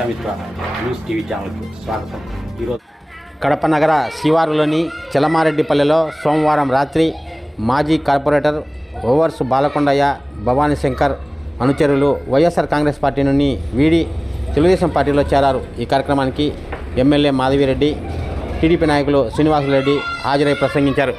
Prajamitra news TV ఛానల్కు స్వాగతం. ఈరోజు కడప నగర శివారులోని చెలమారెడ్డిపల్లెలో సోమవారం రాత్రి మాజీ కార్పొరేటర్ ఓవర్స్ బాలకొండయ్య, భవానీ శంకర్ అనుచరులు వైఎస్ఆర్ కాంగ్రెస్ పార్టీ నుండి వీడి తెలుగుదేశం పార్టీలో చేరారు. ఈ కార్యక్రమానికి ఎమ్మెల్యే మాధవిరెడ్డి, టీడీపీ నాయకులు శ్రీనివాసులరెడ్డి హాజరై ప్రసంగించారు.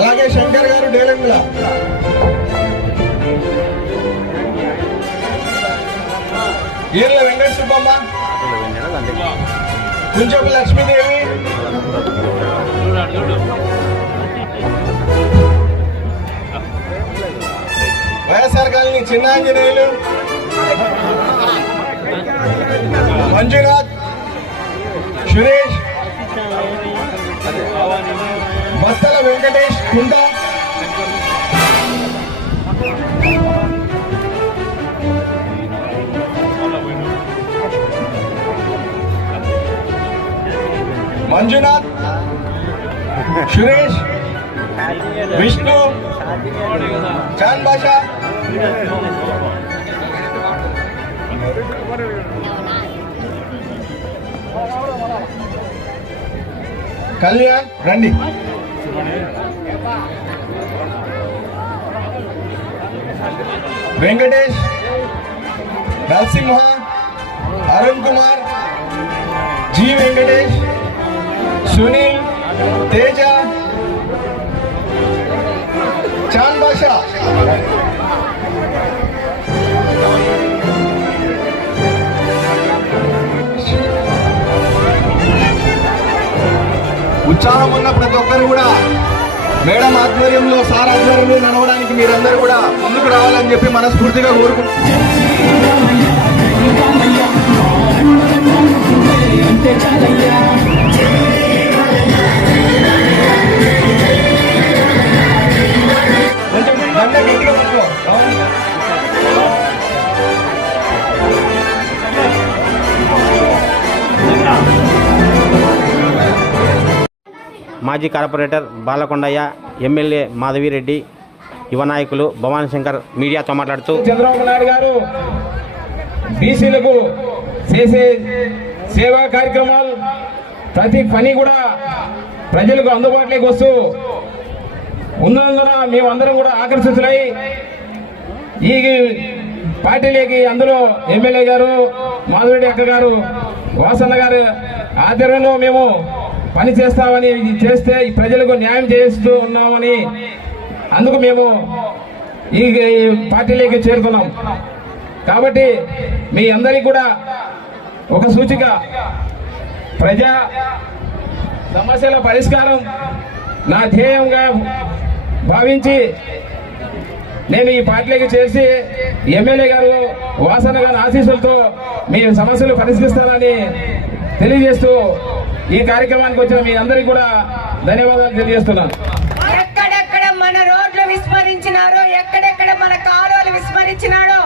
అలాగే శంకర్ గారు డేలంగుల, ఈర్ల వెంకట సుబ్బమ్మ, కుంచపు లక్ష్మీదేవి, వైఎస్ఆర్ కాలనీ చిన్నాంజనేయులు, మంజునాథ్, సురేష్, బత్తల వెంకటేష్, కుంట, మంజునాథ్, సురేష్, విష్ణు, చాన్ బాషా, కళ్యాణ్ రండి, వెంకటేష్, నరసింహ, అరుణ్ కుమార్, జి వెంకటేష్, సునీల్, తేజ, చాన్ బాషా, ఉత్సాహం ఉన్న ప్రతి ఒక్కరు కూడా మేడం ఆధ్వర్యంలో, సార్ ఆధ్వర్యంలో నడవడానికి మీరందరూ కూడా ముందుకు రావాలని చెప్పి మనస్ఫూర్తిగా కోరుకుంటున్నాం. మాజీ కార్పొరేటర్ బాలకొండయ్య, ఎమ్మెల్యే మాధవిరెడ్డి, యువ నాయకులు భవానీ శంకర్ మీడియాతో మాట్లాడుతూ, చంద్రబాబు నాయుడు గారు బీసీలకు చేసే సేవా కార్యక్రమాలు, ప్రతి పని కూడా ప్రజలకు అందుబాటులోకి వస్తూ ఉన్నందున మేమందరం కూడా ఆకర్షితులై ఈ పార్టీలోకి, అందులో ఎమ్మెల్యే గారు, మాధవిరెడ్డి అక్క గారు, వాసన్న గారు ఆధ్వర్యంలో మేము పని చేస్తామని, చేస్తే ప్రజలకు న్యాయం చేస్తూ ఉన్నామని, అందుకు మేము ఈ పార్టీలోకి చేరుకున్నాం. కాబట్టి మీ అందరికీ కూడా ఒక సూచిక, ప్రజా సమస్యల పరిష్కారం నా ధ్యేయంగా భావించి నేను ఈ పార్టీలోకి చేసి ఎమ్మెల్యే గారు, వాసన గారి ఆశీస్సులతో మీ సమస్యలు పరిష్కరిస్తానని తెలియజేస్తూ ఈ కార్యక్రమానికి వచ్చిన మీ అందరికీ కూడా ధన్యవాదాలు తెలియజేస్తున్నాను. ఎక్కడెక్కడ మన రోడ్లు విస్మరించినారో, ఎక్కడెక్కడ మన కాలువలు విస్మరించినాడో,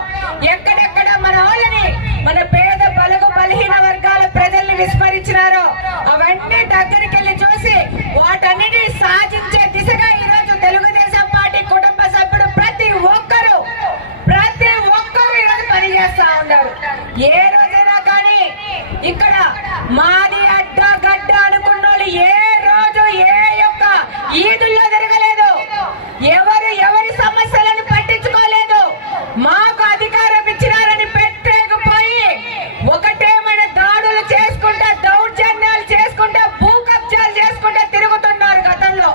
ఎక్కడెక్కడ మన వాళ్ళని, మన పేద బలుగు బలహీన వర్గాల ప్రజల్ని విస్మరించినారో అవన్నీ దగ్గరికి వెళ్ళి చూసి వాటన్నిటిని సాధించే దిశగా ఈరోజు తెలుగుదేశం పార్టీ కుటుంబ సభ్యుడు ప్రతి ఒక్కరూ ఈరోజు పనిచేస్తా ఉన్నారు. ఏ రోజైనా కానీ ఇక్కడ మాది అడ్డ గడ్డ అనుకున్న వాళ్ళు ఏ రోజు ఏ యొక్క ఈదుల్లో తిరగలేదు, ఎవరి సమస్యలను పట్టించుకోలేదు. మాకు అధికారం ఇచ్చినారని పెట్టేకపోయి ఒకటేమైనా దాడులు చేసుకుంటా, దౌర్జన్యాలు చేసుకుంటా, భూ కబ్జాలు చేసుకుంటా తిరుగుతున్నారు గతంలో.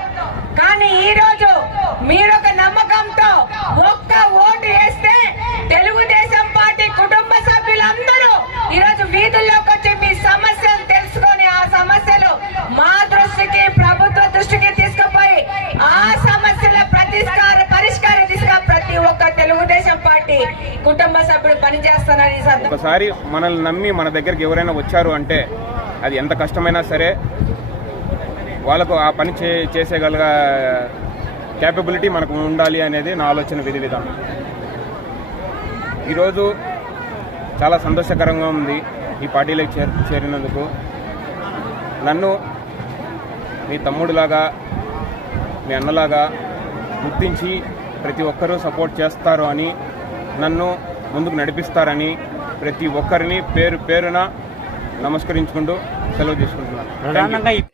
పనిచేస్తానని ఈ సందర్భంగా ఒకసారి మనల్ని నమ్మి మన దగ్గరికి ఎవరైనా వచ్చారు అంటే అది ఎంత కష్టమైనా సరే వాళ్ళకు ఆ పని చేసేగల క్యాపబిలిటీ మనకు ఉండాలి అనేది నా ఆలోచన విధానం. ఈరోజు చాలా సంతోషకరంగా ఉంది ఈ పార్టీలోకి చేరినందుకు. నన్ను మీ తమ్ముడిలాగా మీ అన్నలాగా గుర్తించి ప్రతి ఒక్కరూ సపోర్ట్ చేస్తారు అని, నన్ను ముందుకు నడిపిస్తారని ప్రతి ఒక్కరిని పేరు పేరున నమస్కరించుకుంటూ సెలవు తీసుకుంటున్నాను.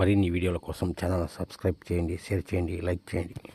మరిన్ని వీడియోల కోసం ఛానల్ సబ్స్క్రైబ్ చేయండి, షేర్ చేయండి, లైక్ చేయండి.